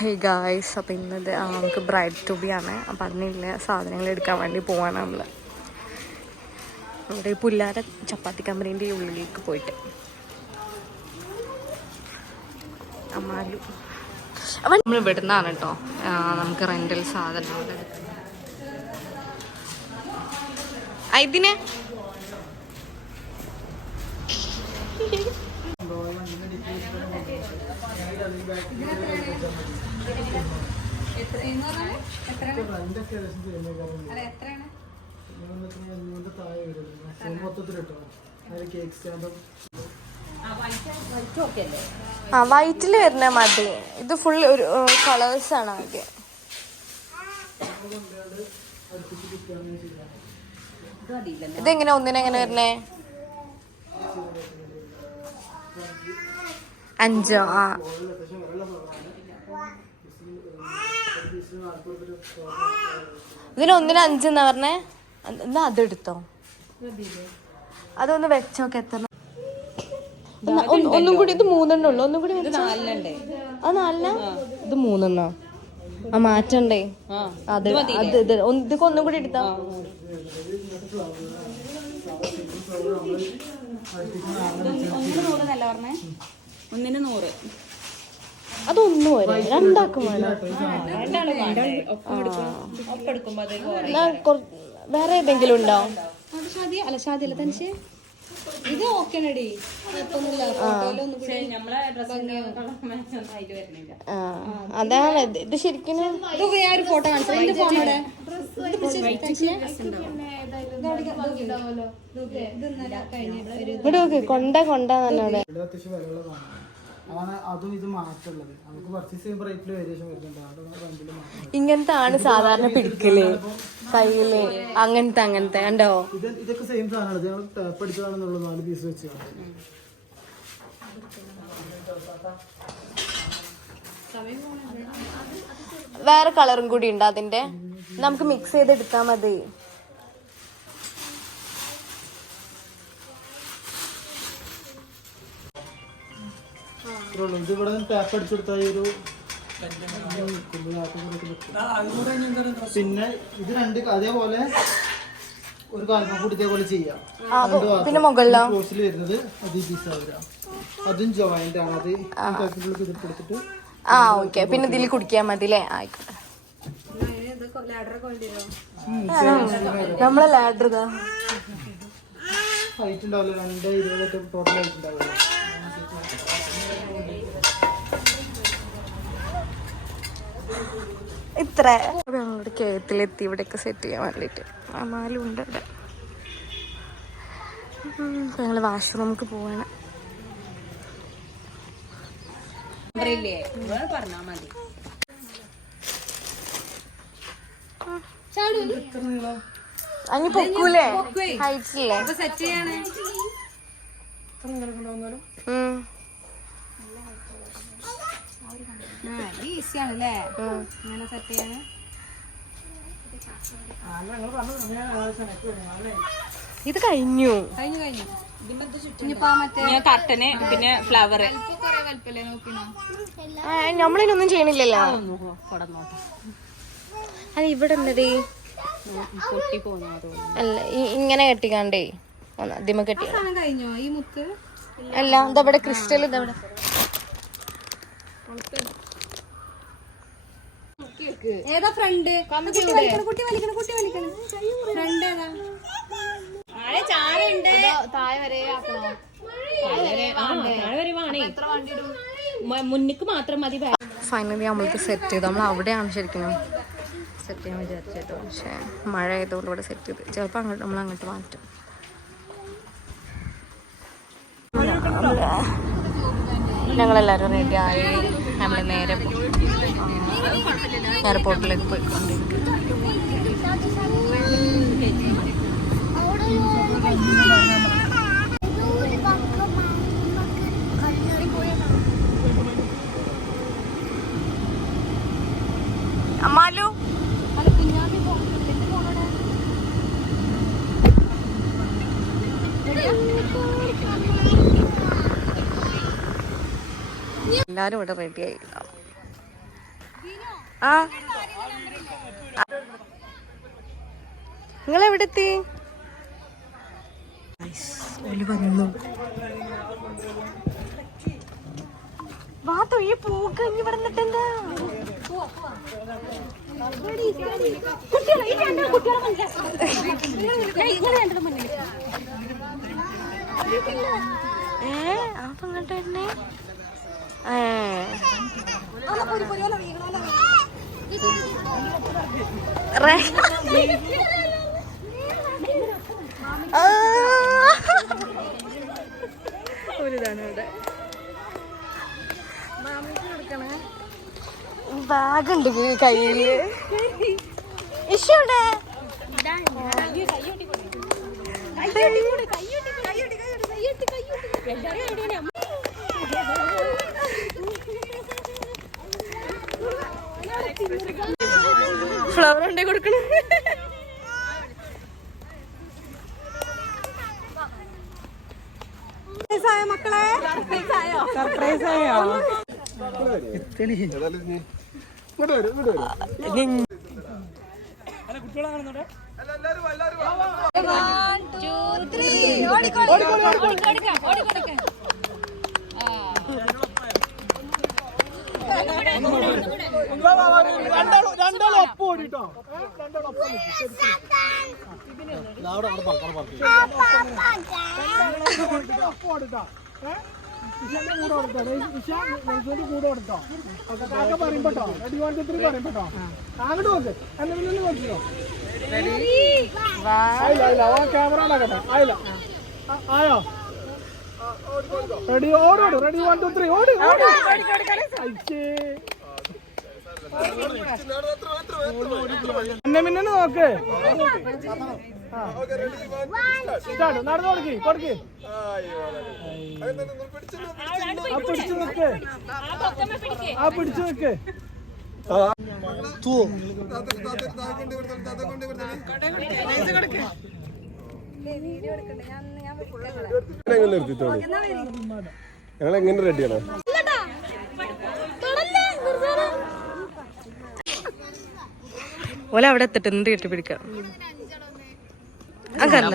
Hey guys, അപ്പോൾ ഇന്നത് നമുക്ക് ബ്രൈഡ് ടു ബി ആണ്. അപ്പം അതിനുള്ള സാധനങ്ങൾ എടുക്കാൻ വേണ്ടി പോവാണ് നമ്മൾ. ഇവിടെ പുല്ലാര ചപ്പാത്തി കമ്പനീൻ്റെ ഉള്ളിലേക്ക് പോയിട്ട് അമ്മാലു അപ്പം നമ്മൾ ഇവിടെ നിന്നാണ് കേട്ടോ നമുക്ക് റെൻ്റൽ സാധനങ്ങൾ ഇതിനെ വൈറ്റിൽ വരുന്ന മതി. ഇത് ഫുൾ ഒരു കളേഴ്സ് ആണ് ആദ്യം. ഇതെങ്ങനെ ഒന്നിനെങ്ങനെ വരുന്നേ? 5 ഇതിന് 1-5 എന്നാ പറഞ്ഞേ. എന്നാ അതെടുത്തോ, അതൊന്ന് വെച്ചോക്കെ. എത്ര ഒന്നും കൂടി? ഇത് 3 ഉള്ളു. ഒന്നും കൂടി അത് 4. ഇത് 3 മാറ്റണ്ടേ? അത് ഇതൊക്കെ ഒന്നും കൂടി എടുത്താ. അതൊന്നും പോരെ, രണ്ടാക്കും വേണം. വേറെ ഏതെങ്കിലും ഉണ്ടോ? ഇത് ഓക്കേടി, അതാണ് ഇത് ശരിക്കും. ഫോട്ടോ ഇവിടെ കൊണ്ട നല്ലോടെ. ഇങ്ങനത്തെ ആണ് സാധാരണ പിടിക്കല് കയ്യില്. അങ്ങനത്തെ കണ്ടോ? ഇതൊക്കെ സെയിം സാധനമാണ്. ടാപ്പ് അടിച്ചതാണെന്നുള്ളൂ. 4 പീസ് വെച്ച് വേറെ കളറും കൂടി ഉണ്ട് അതിന്റെ. നമുക്ക് മിക്സ് ചെയ്തെടുത്താ മതി. പിന്നെ ഇത് 2 അതേപോലെ ഒരു കാൽമൂടി ഇതേപോലെ ചെയ്യാം. പിന്നെ മുകളിലോ വരുന്നത് അതും ജോയിന്റ് ആണ്. അത് കൊടുത്തിട്ട് ഓക്കെ. പിന്നെ ഇതിൽ കുടിക്കാൻ മതി അല്ലേ? ആയിക്കോട്ടെ. നമ്മളെ ലാഡർ ഇതാ. ഹൈറ്റ് ഉണ്ടാവില്ല. 2.20 ടോട്ടൽ ഹൈറ്റ് ഉണ്ടാവില്ല. ഇത്ര ഞങ്ങളുടെ കേരളത്തിലെത്തി ഇവിടെയൊക്കെ സെറ്റ് ചെയ്യാൻ വേണ്ടിയിട്ട്. അമാലും ഉണ്ട് ഇവിടെ. ഞങ്ങൾ വാഷ്റൂമിലേക്ക് പോവാണ്. അനി പൊക്കൂലേ? ഹൈറ്റില്ലേ? ഈസിയാണല്ലേ ഇങ്ങനെ സെറ്റ് ചെയ്യാന്. ഇത് കഴിഞ്ഞു. കട്ടന് പിന്നെ ഫ്ലവർ നമ്മളിനൊന്നും ചെയ്യണില്ലല്ലോ. അത് ഇവിടെ ഉണ്ടത് പൊട്ടി പോന്ന അല്ല, ഇങ്ങനെ കെട്ടിക്കാണ്ടേ അതിമ കെട്ടി കഴിഞ്ഞോ ഈ മുത്ത്? അല്ല, ഇതവിടെ ക്രിസ്റ്റൽ. ഇതവിടെ ഏതാ ഫ്രണ്ട്? കുട്ടി വലിക്കണം ഫ്രണ്ട് ഏതാ? താഴെ വരെ ആക്കണോ? മുന്നിക്ക് മാത്രം മതി. ഫൈനലി നമ്മൾക്ക് സെറ്റ് ചെയ്തു. നമ്മൾ അവിടെയാണ് ശരിക്കും സെറ്റ് ചെയ്യാൻ വിചാരിച്ചേട്ടോ. പക്ഷേ മഴ ആയതുകൊണ്ട് ഇവിടെ സെറ്റ് ചെയ്ത്. ചിലപ്പോൾ നമ്മൾ അങ്ങോട്ട് മാറ്റും. ഞങ്ങളെല്ലാവരും റെഡിയായി. നമ്മൾ നേരെ എയർപോർട്ടിലേക്ക് പോയിക്കൊണ്ടിരിക്കും. അമ്മാലു എല്ലാവരും ഇവിടെ റെഡിയായി. ആ നിങ്ങൾ എവിടെ എത്തി? വന്നു വാത്തോ ഈ പൂക്ക് ഇനി ഇവിടെ നിന്നിട്ടെന്താ അപ്പൊ ഇങ്ങോട്ട് തന്നെ ഒരിതാണ് ഇവിടെ ബാഗുണ്ട് കയ്യില്. ഇഷ്യൂടെ ഫ്ലവർ ഉണ്ടേ കൊടുക്കണം. മക്കളെ സർപ്രൈസ് ആയോ? രണ്ടാളൊപ്പം ഓടിട്ടോ, കൂടെ കൊടുത്തോ പറയുമ്പോട്ടോ. റെഡി 1 2 3 പറയുമ്പോട്ടോ. അങ്ങോട്ട് നോക്ക്, എന്നെ മുന്നിൽ നോക്കിയോ. ക്യാമറ ഉണ്ടാക്കട്ടെ. ആയില്ല, ആയോ? റെഡി ഓടോട്. റെഡി 1 2 3 ഓടി. എന്നെ മുന്നേ നോക്ക്. നടന്നു കൊടുക്കി കൊടുക്കി. പിടിച്ചു നിക്ക്, പിടിച്ചു നിക്ക്. ഞങ്ങളെങ്ങനെ റെഡിയാണ്? ഓല അവിടെ എത്തിട്ട് എന്ത് കെട്ടിപ്പിടിക്കാം അതല്ല